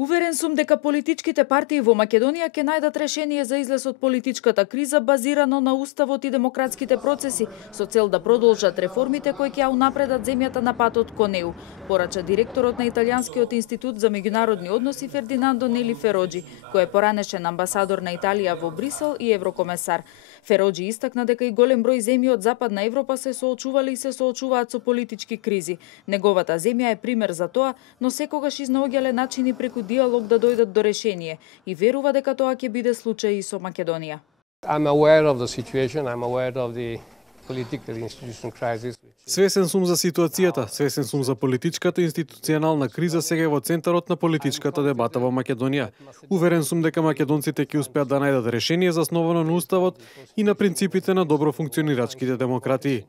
Уверен сум дека политичките партии во Македонија ќе најдат решение за излез од политичката криза базирано на уставот и демократските процеси, со цел да продолжат реформите кои ќе ја унапредат земјата на патот кон неу, порача директорот на Италијанскиот институт за меѓународни односи Фердинандо Нели Фероџи, кој е поранешен амбасадор на Италија во Брисел и еврокомесар. Фероџи истакна дека и голем број земји од Западна Европа се соочувале и се соочуваат со политички кризи. Неговата земја е пример за тоа, но секогаш изнаоѓале начини преку диалог да дојдат до решение и верува дека тоа ќе биде случај и со Македонија. I'm aware of the situation, I'm aware of the political institutional crisis. Свесен сум за ситуацијата, свесен сум за политичката и институционална криза сега во центарот на политичката дебата во Македонија. Уверен сум дека македонците ќе успеат да најдат решение засновано на уставот и на принципите на добро функционирачките демократии.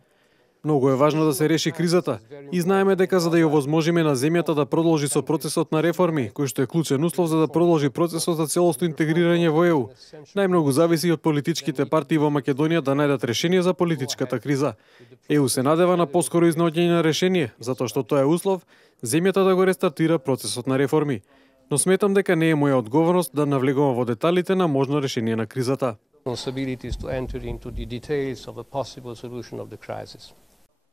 Многу е важно да се реши кризата и знаеме дека за да ја овозможиме на земјата да продолжи со процесот на реформи, кој што е клучен услов за да продолжи процесот за целосно интегрирање во ЕУ, најмногу зависи од политичките партии во Македонија да најдат решение за политичката криза. ЕУ се надева на поскоро изнаоѓање на решение, затоа што тоа е услов земјата да го рестартира процесот на реформи. Но сметам дека не е моја одговорност да навлегувам во деталите на можно решение на кризата.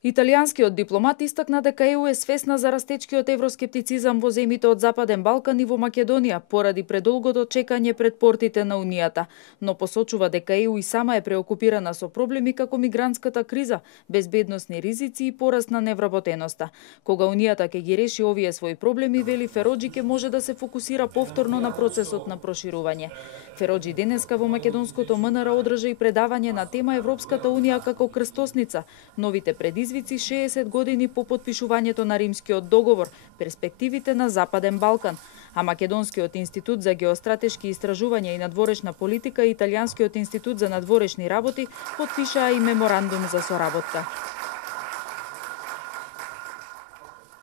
Италијанскиот дипломат истакна дека ЕУ е свесна за растечкиот евроскептицизам во земјите од Западен Балкан и во Македонија поради предолгото чекање пред портите на Унијата, но посочува дека ЕУ и сама е преокупирана со проблеми како мигрантската криза, безбедносни ризици и пораст на невработеноста. Кога Унијата ќе ги реши овие своји проблеми, вели Фероџи, ќе може да се фокусира повторно на процесот на проширување. Фероџи денеска во македонското МНР одржа и предавање на тема Европската Унија како крстосница, новите предизвици 60 години по потпишувањето на Римскиот договор, перспективите на Западен Балкан, а Македонскиот институт за геостратешки истражувања и надворешна политика и Италијанскиот институт за надворешни работи потпишаа и меморандум за соработка.